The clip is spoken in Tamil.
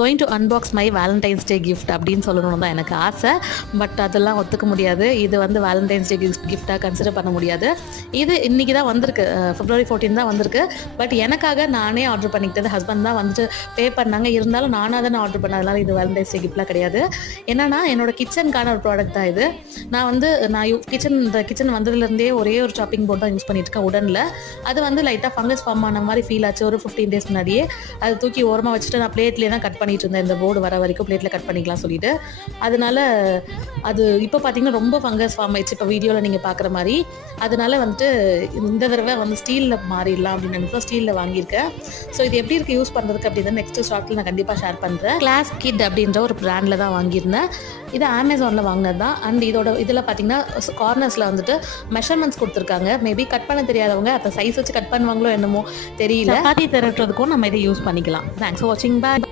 Going to unbox my Valentine's day gift அப்படின்னு சொல்லணும்னு தான் எனக்கு ஆசை. பட் அதெல்லாம் ஒத்துக்க முடியாது. இது வந்து வேலண்டைன்ஸ் டே கிஃப்டாக கன்சிடர் பண்ண முடியாது. இது இன்றைக்கி தான் வந்திருக்கு, February 14 தான் வந்திருக்கு. பட் எனக்காக நானே ஆர்டர் பண்ணிக்கிட்டது. ஹஸ்பண்ட் தான் வந்துட்டு பே பண்ணாங்க. இருந்தாலும் நானாக தான் ஆர்டர் பண்ணேன். அதனால் இது வேலண்டைன்ஸ் டே கிஃப்ட்லாம் கிடையாது. என்னன்னா என்னோட கிச்சனுக்கான ஒரு ப்ராடக்ட் தான் இது. நான் கிச்சன் வந்ததுலேருந்தே ஒரே ஒரு சாப்பிங் போர்ட் தான் யூஸ் பண்ணிட்டு இருக்கேன் உடனில். அது வந்து லைட்டாக ஃபங்கஸ் ஃபார்ம் ஆன மாதிரி ஃபீல் ஆச்சு ஒரு 15 days முன்னாடியே. அது தூக்கி ஓரமாக வச்சுட்டு நான் பிளேட்லேயே தான் கட் பண்ணிட்டு இருந்தேன். இந்த போர்டு வர வரைக்கும் பிளேட்டில் கட் பண்ணிக்கலாம் சொல்லிட்டு. அதனால அது இப்போ பார்த்தீங்கன்னா ரொம்ப ஃபங்கஸ் ஃபார்ம் ஆயிடுச்சு, இப்போ வீடியோவில் நீங்கள் பார்க்குற மாதிரி. அதனால வந்துட்டு இந்த தடவை வந்து ஸ்டீலில் மாறிடலாம் அப்படின்னு நினைப்போம். ஸ்டீலில் வாங்கியிருக்கேன். ஸோ இது எப்படி இருக்குது யூஸ் பண்ணுறதுக்கு அப்படின்னு நெக்ஸ்ட் ஷார்ட்டில் நான் கண்டிப்பாக ஷேர் பண்ணுறேன். கிளாஸ் கிட் அப்படின்ற ஒரு பிராண்டில் தான் வாங்கியிருந்தேன். இது அமேசானில் வாங்கினது தான். அண்ட் இதில் பார்த்தீங்கன்னா கார்னர்ஸில் வந்துட்டு மெஷர்மெண்ட்ஸ் கொடுத்துருக்காங்க. மேபி கட் பண்ண தெரியாதவங்க அப்போ சைஸ் வச்சு கட் பண்ணுவாங்களோ என்னமோ தெரியல. சப்பாத்தி திரட்டுறதுக்கும் நம்ம இதை யூஸ் பண்ணிக்கலாம். தேங்க்ஸ் ஃபார் வாட்சிங். பாய்.